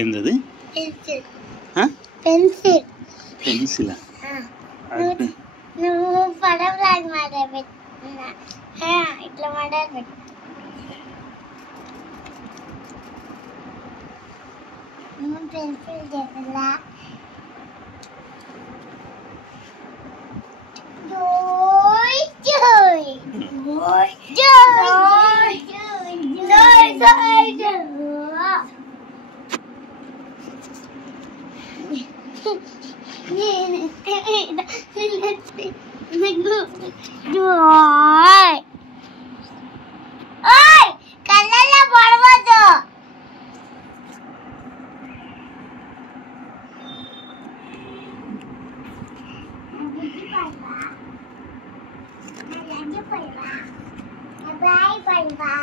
ఏందది? పెన్సిల్. పెన్సిలా? నువ్వు పడవలాగా మాట్లాడుతున్నా ఇట్లా మాట్లాడబెట్టు. నువ్వు పెన్సిల్ చేయాలా? కళ్ళల్లో పడవద్దు. Bye, Palva.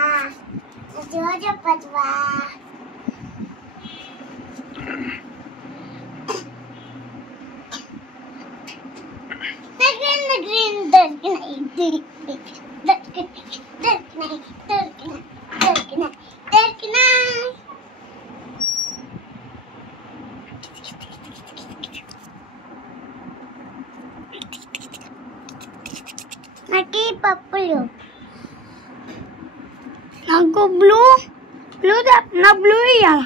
Georgia Palva. The green, పప్పులు నాకు బ్లూ నా బ్లూ ఇయ్యాల.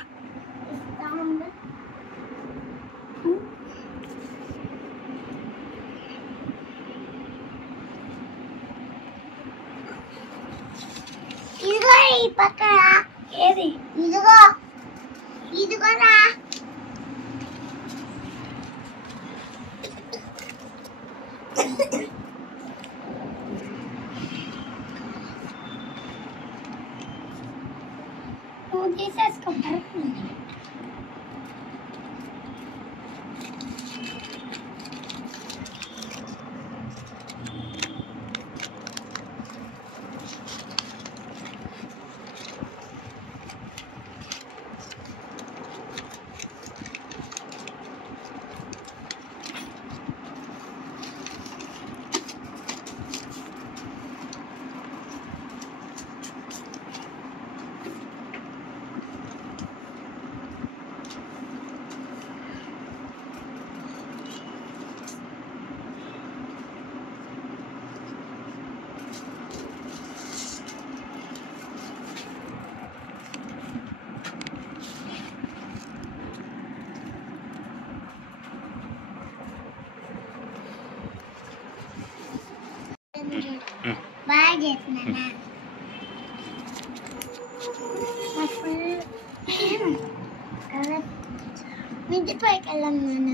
ఇదిగో ఈ పక్కన ఏది ఇదిగోరా. తీసేసుకుంటారు. బాగా చేస్తున్నా మిద్దిపైకి వెళ్ళాం నాన్న.